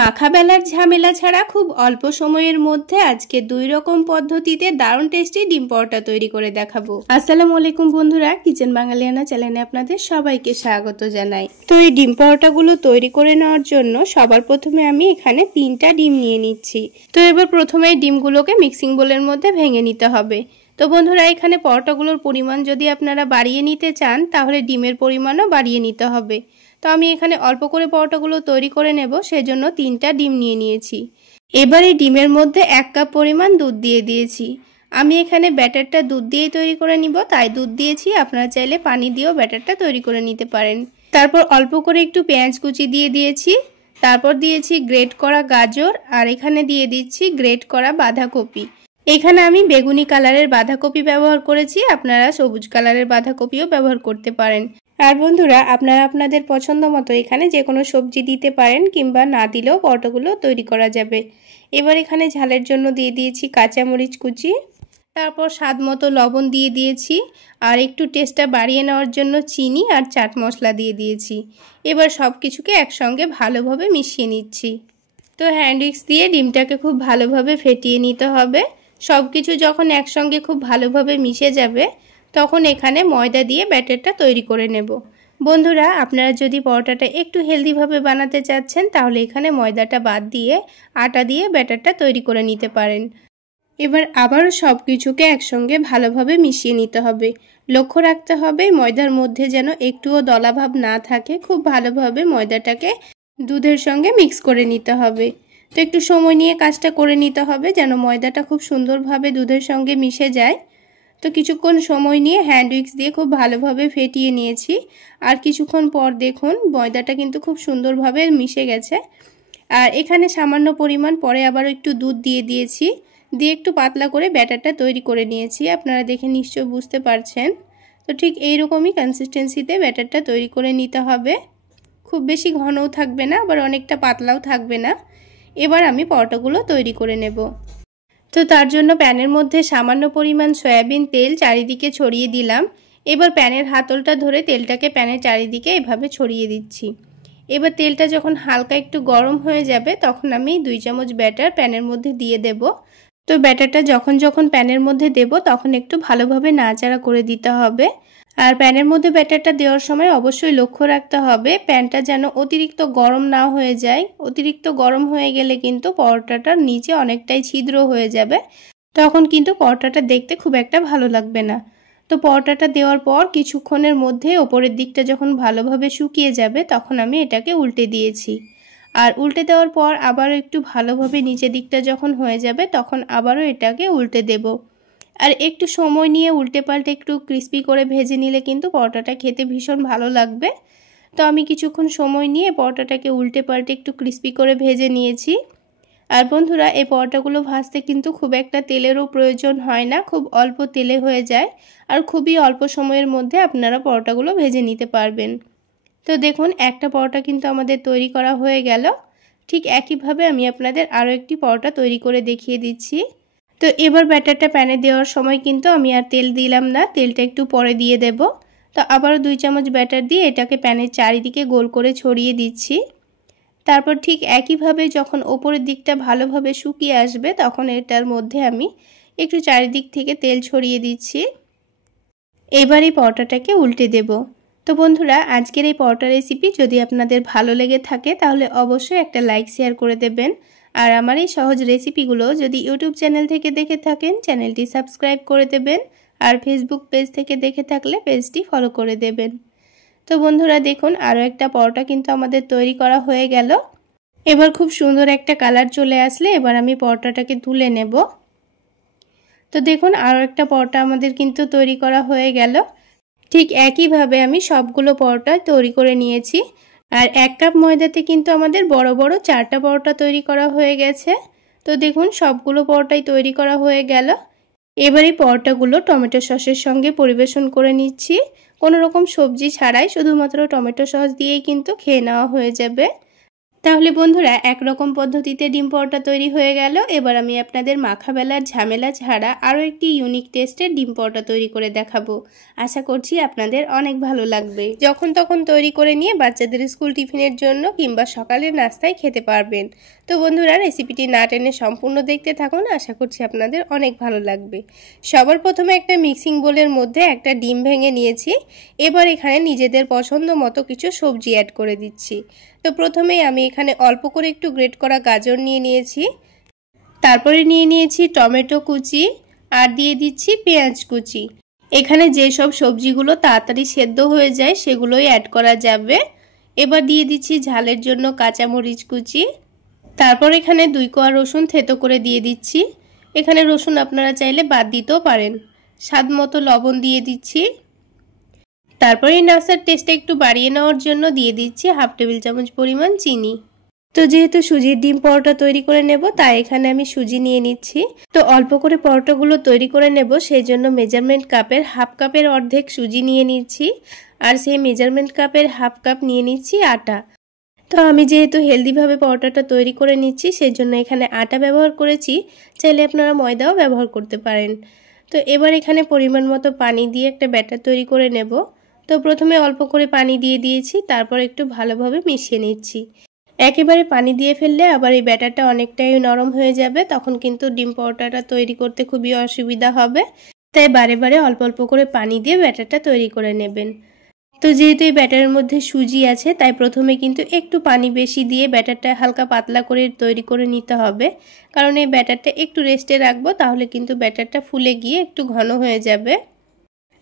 মাখা বেলার ঝামেলা ছাড়া খুব অল্প সময়ের মধ্যে আজকে দুই রকম পদ্ধতিতে দারুণ টেস্টি ডিম পরোটা তৈরি করে দেখাবো। আসসালামু আলাইকুম বন্ধুরা, কিচেন বাঙালিয়ানা চ্যানেলে আপনাদের সবাইকে স্বাগত জানাই। তো এই ডিম পরোটাগুলো তৈরি করে নেওয়ার জন্য সবার প্রথমে আমি এখানে 3টা ডিম নিয়ে নিচ্ছি। তো এবার প্রথমে ডিমগুলোকে মিক্সিং বোলের মধ্যে ভেঙে নিতে হবে। তো বন্ধুরা, এখানে পরোটাগুলোর পরিমাণ যদি আপনারা বাড়িয়ে নিতে চান তাহলে ডিমের পরিমাণও বাড়িয়ে নিতে হবে। তো আমি এখানে অল্প করে পরোটাগুলো তৈরি করে নেব, সেজন্য 3টা ডিম নিয়ে নিয়েছি। এবার এই ডিমের মধ্যে 1 কাপ পরিমাণ দুধ দিয়ে দিয়েছি। আমি এখানে ব্যাটারটা দুধ দিয়ে তৈরি করে নিব, তাই দুধ দিয়েছি। আপনারা চাইলে পানি দিয়েও ব্যাটারটা তৈরি করে নিতে পারেন। তারপর অল্প করে একটু পেঁয়াজ কুচি দিয়ে দিয়েছি। তারপর দিয়েছি গ্রেট করা গাজর, আর এখানে দিয়ে দিচ্ছি গ্রেট করা বাঁধাকপি। এখানে আমি বেগুনি কালারের বাঁধাকপি ব্যবহার করেছি, আপনারা সবুজ কালারের বাঁধাকপিও ব্যবহার করতে পারেন। আর বন্ধুরা, আপনারা আপনাদের পছন্দ মতো এখানে যে কোনো সবজি দিতে পারেন, কিংবা না দিলেও পরোটাগুলো তৈরি করা যাবে। এবার এখানে ঝালের জন্য দিয়ে দিয়েছি কাঁচামরিচ কুচি, তারপর স্বাদ মতো লবণ দিয়ে দিয়েছি, আর একটু টেস্টটা বাড়িয়ে নেওয়ার জন্য চিনি আর চাট মশলা দিয়ে দিয়েছি। এবার সব কিছুকে একসঙ্গে ভালোভাবে মিশিয়ে নিচ্ছি। তো হ্যান্ড উইক্স দিয়ে ডিমটাকে খুব ভালোভাবে ফেটিয়ে নিতে হবে। সব কিছু যখন একসঙ্গে খুব ভালোভাবে মিশে যাবে তখন এখানে ময়দা দিয়ে ব্যাটারটা তৈরি করে নেব। বন্ধুরা, আপনারা যদি পরোটাটা একটু হেলদিভাবে বানাতে চাচ্ছেন তাহলে এখানে ময়দাটা বাদ দিয়ে আটা দিয়ে ব্যাটারটা তৈরি করে নিতে পারেন। এবার আবারও সব কিছুকে একসঙ্গে ভালোভাবে মিশিয়ে নিতে হবে। লক্ষ্য রাখতে হবে ময়দার মধ্যে যেন একটুও দলাভাব না থাকে। খুব ভালোভাবে ময়দাটাকে দুধের সঙ্গে মিক্স করে নিতে হবে। তো একটু সময় নিয়ে কাজটা করে নিতে হবে যেন ময়দাটা খুব সুন্দরভাবে দুধের সঙ্গে মিশে যায়। তো কিছুক্ষণ সময় নিয়ে হ্যান্ড উইক্স দিয়ে খুব ভালোভাবে ফেটিয়ে নিয়েছি। আর কিছুক্ষণ পর দেখুন ময়দাটা কিন্তু খুব সুন্দরভাবে মিশে গেছে। আর এখানে সামান্য পরিমাণ পরে আবারও একটু দুধ দিয়ে দিয়েছি, দিয়ে একটু পাতলা করে ব্যাটারটা তৈরি করে নিয়েছি। আপনারা দেখে নিশ্চয় বুঝতে পারছেন। তো ঠিক এইরকমই কনসিস্টেন্সিতে ব্যাটারটা তৈরি করে নিতে হবে। খুব বেশি ঘনও থাকবে না, আবার অনেকটা পাতলাও থাকবে না। এবার আমি পরোটাগুলো তৈরি করে নেব। তো তার জন্য প্যানের মধ্যে সামান্য পরিমাণ সয়াবিন তেল চারিদিকে ছড়িয়ে দিলাম। এবার প্যানের হাতলটা ধরে তেলটাকে প্যানের চারিদিকে এভাবে ছড়িয়ে দিচ্ছি। এবার তেলটা যখন হালকা একটু গরম হয়ে যাবে তখন আমি 2 চামচ ব্যাটার প্যানের মধ্যে দিয়ে দেব। তো ব্যাটারটা যখন প্যানের মধ্যে দেব তখন একটু ভালোভাবে নাড়াচাড়া করে দিতে হবে। আর প্যানের মধ্যে ব্যাটারটা দেওয়ার সময় অবশ্যই লক্ষ্য রাখতে হবে প্যানটা যেন অতিরিক্ত গরম না হয়ে যায়। অতিরিক্ত গরম হয়ে গেলে কিন্তু পরোটাটার নিচে অনেকটাই ছিদ্র হয়ে যাবে, তখন কিন্তু পরোটাটা দেখতে খুব একটা ভালো লাগবে না। তো পরোটাটা দেওয়ার পর কিছুক্ষণের মধ্যে ওপরের দিকটা যখন ভালোভাবে শুকিয়ে যাবে তখন আমি এটাকে উল্টে দিয়েছি। আর উল্টে দেওয়ার পর আবারও একটু ভালোভাবে নিচের দিকটা যখন হয়ে যাবে তখন আবারও এটাকে উল্টে দেব। আর একটু সময় নিয়ে উল্টে পাল্টে একটু ক্রিস্পি করে ভেজে নিলে কিন্তু পরোটাটা খেতে ভীষণ ভালো লাগবে। তো আমি কিছুক্ষণ সময় নিয়ে পরোটাটাকে উল্টে পাল্টে একটু ক্রিস্পি করে ভেজে নিয়েছি। আর বন্ধুরা, এই পরোটাগুলো ভাজতে কিন্তু খুব একটা তেলেরও প্রয়োজন হয় না, খুব অল্প তেলে হয়ে যায়। আর খুবই অল্প সময়ের মধ্যে আপনারা পরোটাগুলো ভেজে নিতে পারবেন। তো দেখুন একটা পরোটা কিন্তু আমাদের তৈরি করা হয়ে গেল। ঠিক একইভাবে আমি আপনাদের আরও একটি পরোটা তৈরি করে দেখিয়ে দিচ্ছি। তো এবার ব্যাটারটা প্যানে দেওয়ার সময় কিন্তু আমি আর তেল দিলাম না, তেলটা একটু পরে দিয়ে দেব। তো আবারও 2 চামচ ব্যাটার দিয়ে এটাকে প্যানের চারিদিকে গোল করে ছড়িয়ে দিচ্ছি। তারপর ঠিক একইভাবে যখন ওপরের দিকটা ভালোভাবে শুকিয়ে আসবে তখন এটার মধ্যে আমি একটু চারিদিক থেকে তেল ছড়িয়ে দিচ্ছি। এবার এই পরোটাটাকে উল্টে দেব। তো বন্ধুরা, আজকের এই পরোটা রেসিপি যদি আপনাদের ভালো লেগে থাকে তাহলে অবশ্যই একটা লাইক শেয়ার করে দেবেন। আর আমার এই সহজ রেসিপিগুলো যদি ইউটিউব চ্যানেল থেকে দেখে থাকেন চ্যানেলটি সাবস্ক্রাইব করে দেবেন, আর ফেসবুক পেজ থেকে দেখে থাকলে পেজটি ফলো করে দেবেন। তো বন্ধুরা দেখুন আরও একটা পরোটা কিন্তু আমাদের তৈরি করা হয়ে গেল। এবার খুব সুন্দর একটা কালার চলে আসলে এবার আমি পরোটাটাকে তুলে নেব। তো দেখুন আরও একটা পরোটা আমাদের কিন্তু তৈরি করা হয়ে গেল। ঠিক একইভাবে আমি সবগুলো পরোটা তৈরি করে নিয়েছি। আর 1 কাপ ময়দাতে কিন্তু আমাদের বড় বড় 4টা পরোটা তৈরি করা হয়ে গেছে। তো দেখুন সবগুলো পরোটাই তৈরি করা হয়ে গেল। এবার এই পরোটাগুলো টমেটো সসের সঙ্গে পরিবেশন করে নিচ্ছি। কোনো রকম সবজি ছাড়াই শুধুমাত্র টমেটো সস দিয়েই কিন্তু খেয়ে নেওয়া হয়ে যাবে। তাহলে বন্ধুরা একরকম পদ্ধতিতে ডিম পরোটা তৈরি হয়ে গেল। এবার আমি আপনাদের মাখা বেলার ঝামেলা ছাড়া আরও একটি ইউনিক টেস্টের ডিম পরোটা তৈরি করে দেখাবো। আশা করছি আপনাদের অনেক ভালো লাগবে। যখন তখন তৈরি করে নিয়ে বাচ্চাদের স্কুল টিফিনের জন্য কিংবা সকালের নাস্তায় খেতে পারবেন। তো বন্ধুরা রেসিপিটি না টেনে সম্পূর্ণ দেখতে থাকুন, আশা করছি আপনাদের অনেক ভালো লাগবে। সবার প্রথমে একটা মিক্সিং বোলের মধ্যে একটা ডিম ভেঙে নিয়েছি। এবার এখানে নিজেদের পছন্দ মতো কিছু সবজি অ্যাড করে দিচ্ছি। তো প্রথমেই আমি এখানে অল্প করে একটু গ্রেট করা গাজর নিয়ে নিয়েছি, তারপরে নিয়ে নিয়েছি টমেটো কুচি আর দিয়ে দিচ্ছি পেঁয়াজ কুচি। এখানে যেসব সবজিগুলো তাড়াতাড়ি সেদ্ধ হয়ে যায় সেগুলোই অ্যাড করা যাবে। এবার দিয়ে দিচ্ছি ঝালের জন্য কাঁচামরিচ কুচি, তারপর এখানে 2 কোয়া রসুন থেতো করে দিয়ে দিচ্ছি। এখানে রসুন আপনারা চাইলে বাদ দিতেও পারেন। স্বাদ মতো লবণ দিয়ে দিচ্ছি। তারপরে এই নাস্তার টেস্টটা একটু বাড়িয়ে নেওয়ার জন্য দিয়ে দিচ্ছি 1/2 টেবিল চামচ পরিমাণ চিনি। তো যেহেতু সুজির ডিম পরোটা তৈরি করে নেব তাই এখানে আমি সুজি নিয়ে নিচ্ছি। তো অল্প করে পরোটাগুলো তৈরি করে নেব, সেই জন্য মেজারমেন্ট কাপের 1/2 কাপের অর্ধেক সুজি নিয়ে নিচ্ছি আর সেই মেজারমেন্ট কাপের 1/2 কাপ নিয়ে নিচ্ছি আটা। তো আমি যেহেতু হেলদিভাবে পরোটাটা তৈরি করে নিচ্ছি সেই জন্য এখানে আটা ব্যবহার করেছি, চাইলে আপনারা ময়দাও ব্যবহার করতে পারেন। তো এবার এখানে পরিমাণ মতো পানি দিয়ে একটা ব্যাটার তৈরি করে নেব। তো প্রথমে অল্প করে পানি দিয়ে দিয়েছি, তারপর একটু ভালোভাবে মিশিয়ে নিচ্ছি। একেবারে পানি দিয়ে ফেললে আবার এই ব্যাটারটা অনেকটাই নরম হয়ে যাবে, তখন কিন্তু ডিম পরোটাটা তৈরি করতে খুবই অসুবিধা হবে। তাই বারে বারে অল্প অল্প করে পানি দিয়ে ব্যাটারটা তৈরি করে নেবেন। তো যেহেতু এই ব্যাটারের মধ্যে সুজি আছে তাই প্রথমে কিন্তু একটু পানি বেশি দিয়ে ব্যাটারটা হালকা পাতলা করে তৈরি করে নিতে হবে, কারণ এই ব্যাটারটা একটু রেস্টে রাখবো, তাহলে কিন্তু ব্যাটারটা ফুলে গিয়ে একটু ঘন হয়ে যাবে।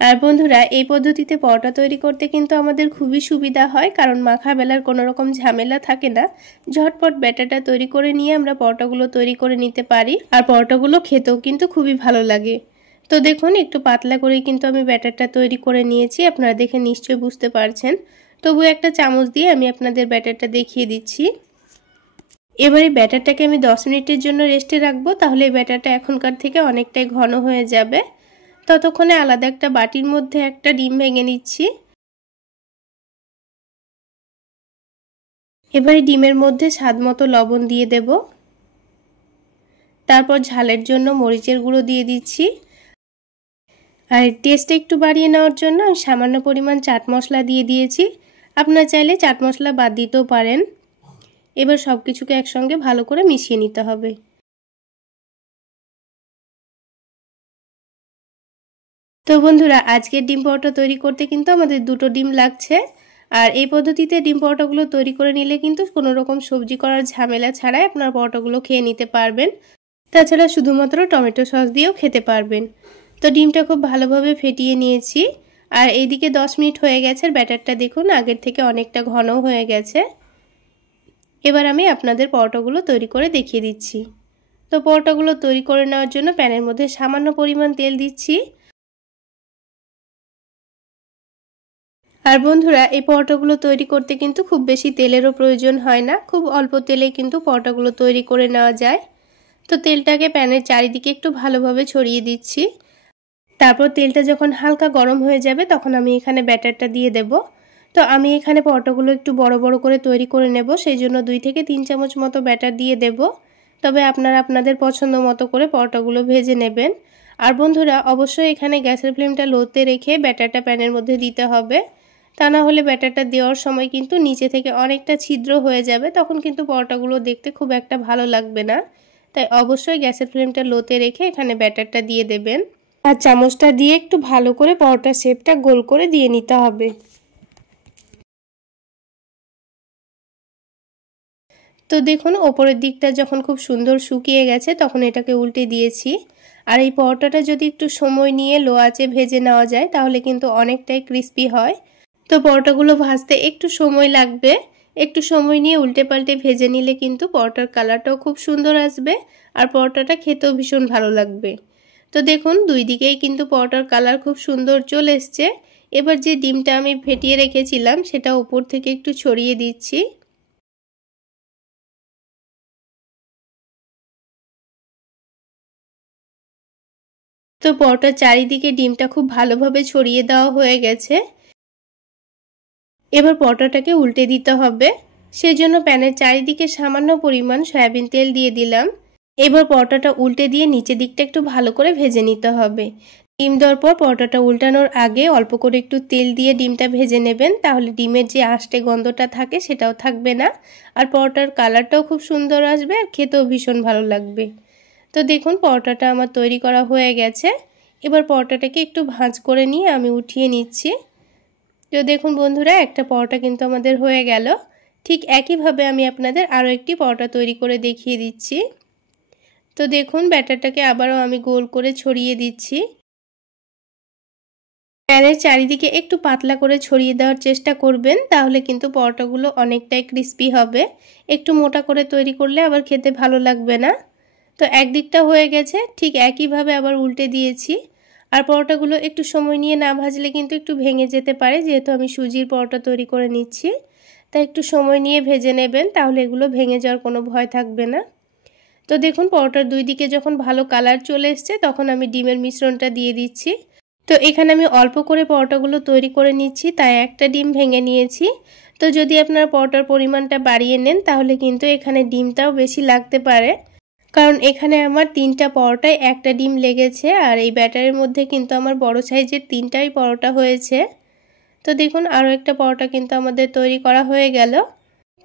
আর বন্ধুরা এই পদ্ধতিতে পরোটা তৈরি করতে কিন্তু আমাদের খুবই সুবিধা হয়, কারণ মাখা বেলার কোনো রকম ঝামেলা থাকে না। ঝটপট ব্যাটারটা তৈরি করে নিয়ে আমরা পরোটাগুলো তৈরি করে নিতে পারি, আর পরোটাগুলো খেতেও কিন্তু খুবই ভালো লাগে। তো দেখুন একটু পাতলা করেই কিন্তু আমি ব্যাটারটা তৈরি করে নিয়েছি, আপনারা দেখে নিশ্চয়ই বুঝতে পারছেন। তবু একটা চামচ দিয়ে আমি আপনাদের ব্যাটারটা দেখিয়ে দিচ্ছি। এবারে ব্যাটারটাকে আমি 10 মিনিটের জন্য রেস্টে রাখবো, তাহলে এই ব্যাটারটা এখনকার থেকে অনেকটাই ঘন হয়ে যাবে। ততক্ষণে আলাদা একটা বাটির মধ্যে একটা ডিম ভেঙে নিচ্ছি। এবারে ডিমের মধ্যে স্বাদ মতো লবণ দিয়ে দেব, তারপর ঝালের জন্য মরিচের গুঁড়ো দিয়ে দিচ্ছি। আর টেস্টটা একটু বাড়িয়ে নেওয়ার জন্য আমি সামান্য পরিমাণ চাট মশলা দিয়ে দিয়েছি, আপনারা চাইলে চাট মশলা বাদ দিতেও পারেন। এবার সব কিছুকে একসঙ্গে ভালো করে মিশিয়ে নিতে হবে। তো বন্ধুরা আজকের ডিম পরোটা তৈরি করতে কিন্তু আমাদের 2টো ডিম লাগছে, আর এই পদ্ধতিতে ডিম পরোটাগুলো তৈরি করে নিলে কিন্তু কোনো রকম সবজি করার ঝামেলা ছাড়াই আপনার পরোটাগুলো খেয়ে নিতে পারবেন। তাছাড়া শুধুমাত্র টমেটো সস দিয়েও খেতে পারবেন। তো ডিমটা খুব ভালোভাবে ফেটিয়ে নিয়েছি, আর এইদিকে 10 মিনিট হয়ে গেছে। ব্যাটারটা দেখুন আগের থেকে অনেকটা ঘন হয়ে গেছে। এবার আমি আপনাদের পরোটাগুলো তৈরি করে দেখিয়ে দিচ্ছি। তো পরোটাগুলো তৈরি করে নেওয়ার জন্য প্যানের মধ্যে সামান্য পরিমাণ তেল দিচ্ছি। আর বন্ধুরা এই পরোটাগুলো তৈরি করতে কিন্তু খুব বেশি তেলেরও প্রয়োজন হয় না, খুব অল্প তেলে কিন্তু পরোটাগুলো তৈরি করে নেওয়া যায়। তো তেলটাকে প্যানের চারিদিকে একটু ভালোভাবে ছড়িয়ে দিচ্ছি। তারপর তেলটা যখন হালকা গরম হয়ে যাবে তখন আমি এখানে ব্যাটারটা দিয়ে দেব। তো আমি এখানে পরোটাগুলো একটু বড় বড় করে তৈরি করে নেব, সেই জন্য 2 থেকে 3 চামচ মতো ব্যাটার দিয়ে দেব। তবে আপনারা আপনাদের পছন্দ মতো করে পরোটাগুলো ভেজে নেবেন। আর বন্ধুরা অবশ্যই এখানে গ্যাসের ফ্লেমটা লোতে রেখে ব্যাটারটা প্যানের মধ্যে দিতে হবে, তা না হলে ব্যাটারটা দেওয়ার সময় কিন্তু নিচে থেকে অনেকটা ছিদ্র হয়ে যাবে, তখন কিন্তু পরোটাগুলো দেখতে খুব একটা ভালো লাগবে না। তাই অবশ্যই গ্যাসের ফ্লেমটা লোতে রেখে এখানে ব্যাটারটা দিয়ে দেবেন, আর চামচটা দিয়ে একটু ভালো করে পরোটার শেপটা গোল করে দিয়ে নিতে হবে। তো দেখুন ওপরের দিকটা যখন খুব সুন্দর শুকিয়ে গেছে তখন এটাকে উল্টে দিয়েছি। আর এই পরোটাটা যদি একটু সময় নিয়ে লো আঁচে ভেজে নেওয়া যায় তাহলে কিন্তু অনেকটাই ক্রিস্পি হয়। তো পরোটাগুলো ভাজতে একটু সময় লাগবে, একটু সময় নিয়ে উল্টে পাল্টে ভেজে নিলে কিন্তু পরোটার কালারটাও খুব সুন্দর আসবে, আর পরোটাটা খেতেও ভীষণ ভালো লাগবে। তো দেখুন 2 দিকেই কিন্তু পরোটার কালার খুব সুন্দর চলে এসছে। এবার যে ডিমটা আমি ফেটিয়ে রেখেছিলাম সেটা উপর থেকে একটু ছড়িয়ে দিচ্ছি। তো পরোটার চারিদিকে ডিমটা খুব ভালোভাবে ছড়িয়ে দেওয়া হয়ে গেছে। এবার পরোটাটাকে উল্টে দিতে হবে। সেজন্য প্যানের চারিদিকে সামান্য পরিমাণ সয়াবিন তেল দিয়ে দিলাম। এবার পরোটাটা উল্টে দিয়ে নিচের দিকটা একটু ভালো করে ভেজে নিতে হবে। ডিম দেওয়ার পর পরোটাটা উল্টানোর আগে অল্প করে একটু তেল দিয়ে ডিমটা ভেজে নেবেন, তাহলে ডিমের যে আষ্টে গন্ধটা থাকে সেটাও থাকবে না, আর পরোটার কালারটাও খুব সুন্দর আসবে আর খেতেও ভীষণ ভালো লাগবে। তো দেখুন পরোটাটা আমার তৈরি করা হয়ে গেছে। এবার পরোটাটাকে একটু ভাঁজ করে নিয়ে আমি উঠিয়ে নিচ্ছি। তো দেখুন বন্ধুরা, একটা পরোটা কিন্তু আমাদের হয়ে গেল। ঠিক একইভাবে আমি আপনাদের আরও একটি পরোটা তৈরি করে দেখিয়ে দিচ্ছি। তো দেখুন ব্যাটারটাকে আবারও আমি গোল করে ছড়িয়ে দিচ্ছি। প্যানের চারিদিকে একটু পাতলা করে ছড়িয়ে দেওয়ার চেষ্টা করবেন, তাহলে কিন্তু পরোটাগুলো অনেকটাই ক্রিস্পি হবে। একটু মোটা করে তৈরি করলে আবার খেতে ভালো লাগবে না। তো একদিকটা হয়ে গেছে, ঠিক একইভাবে আবার উল্টে দিয়েছি। আর পরোটাগুলো একটু সময় নিয়ে না ভাজলে কিন্তু একটু ভেঙে যেতে পারে, যেহেতু আমি সুজির পরোটা তৈরি করে নিচ্ছি। তাই একটু সময় নিয়ে ভেজে নেবেন, তাহলে এগুলো ভেঙে যাওয়ার কোনো ভয় থাকবে না। তো দেখুন পরোটার দুই দিকে যখন ভালো কালার চলে এসছে, তখন আমি ডিমের মিশ্রণটা দিয়ে দিচ্ছি। তো এখানে আমি অল্প করে পরোটাগুলো তৈরি করে নিচ্ছি, তাই একটা ডিম ভেঙে নিয়েছি। তো যদি আপনারা পরোটার পরিমাণটা বাড়িয়ে নেন, তাহলে কিন্তু এখানে ডিমটাও বেশি লাগতে পারে, কারণ এখানে আমার 3টা পরোটায় একটা ডিম লেগেছে, আর এই ব্যাটারের মধ্যে কিন্তু আমার বড় সাইজের 3টাই পরোটা হয়েছে। তো দেখুন আরও একটা পরোটা কিন্তু আমাদের তৈরি করা হয়ে গেল।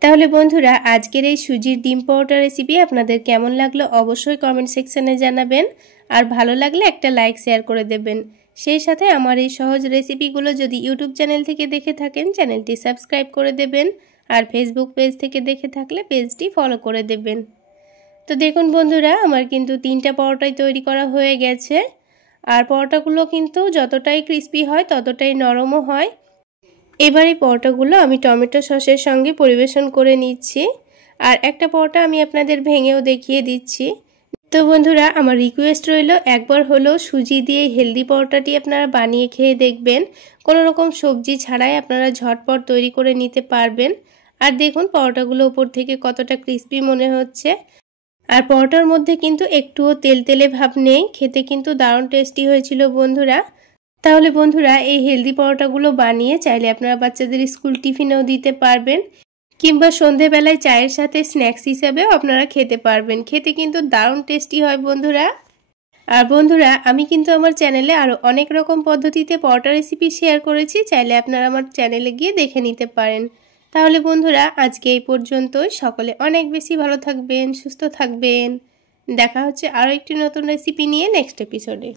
তাহলে বন্ধুরা, আজকের এই সুজির ডিম পরোটা রেসিপি আপনাদের কেমন লাগলো অবশ্যই কমেন্ট সেকশনে জানাবেন, আর ভালো লাগলে একটা লাইক শেয়ার করে দেবেন। সেই সাথে আমার এই সহজ রেসিপিগুলো যদি ইউটিউব চ্যানেল থেকে দেখে থাকেন, চ্যানেলটি সাবস্ক্রাইব করে দেবেন, আর ফেসবুক পেজ থেকে দেখে থাকলে পেজটি ফলো করে দেবেন। তো দেখুন বন্ধুরা, আমার কিন্তু 3টা পরোটাই তৈরি করা হয়ে গেছে, আর পরোটাগুলো কিন্তু যতটাই ক্রিস্পি হয় ততটাই নরমও হয়। এবার এই পরোটাগুলো আমি টমেটো সসের সঙ্গে পরিবেশন করে নিচ্ছি, আর একটা পরোটা আমি আপনাদের ভেঙেও দেখিয়ে দিচ্ছি। তো বন্ধুরা, আমার রিকোয়েস্ট রইল একবার হলেও সুজি দিয়ে হেলদি পরোটাটি আপনারা বানিয়ে খেয়ে দেখবেন। কোনো রকম সবজি ছাড়াই আপনারা ঝটপট তৈরি করে নিতে পারবেন। আর দেখুন পরোটাগুলো উপর থেকে কতটা ক্রিস্পি মনে হচ্ছে, আর পরোটার মধ্যে কিন্তু একটুও তেলতেলে ভাব নেই। খেতে কিন্তু দারুণ টেস্টি হয়েছিল বন্ধুরা। তাহলে বন্ধুরা, এই হেলদি পরোটাগুলো বানিয়ে চাইলে আপনারা বাচ্চাদের স্কুল টিফিনেও দিতে পারবেন, কিংবা সন্ধেবেলায় চায়ের সাথে স্ন্যাক্স হিসাবেও আপনারা খেতে পারবেন। খেতে কিন্তু দারুণ টেস্টি হয় বন্ধুরা। আর বন্ধুরা, আমি কিন্তু আমার চ্যানেলে আরও অনেক রকম পদ্ধতিতে পরোটা রেসিপি শেয়ার করেছি, চাইলে আপনারা আমার চ্যানেলে গিয়ে দেখে নিতে পারেন। তাহলে বন্ধুরা, আজকে এই পর্যন্তই। সকলে অনেক বেশি ভালো থাকবেন, সুস্থ থাকবেন। দেখা হচ্ছে আরও একটি নতুন রেসিপি নিয়ে নেক্সট এপিসোডে।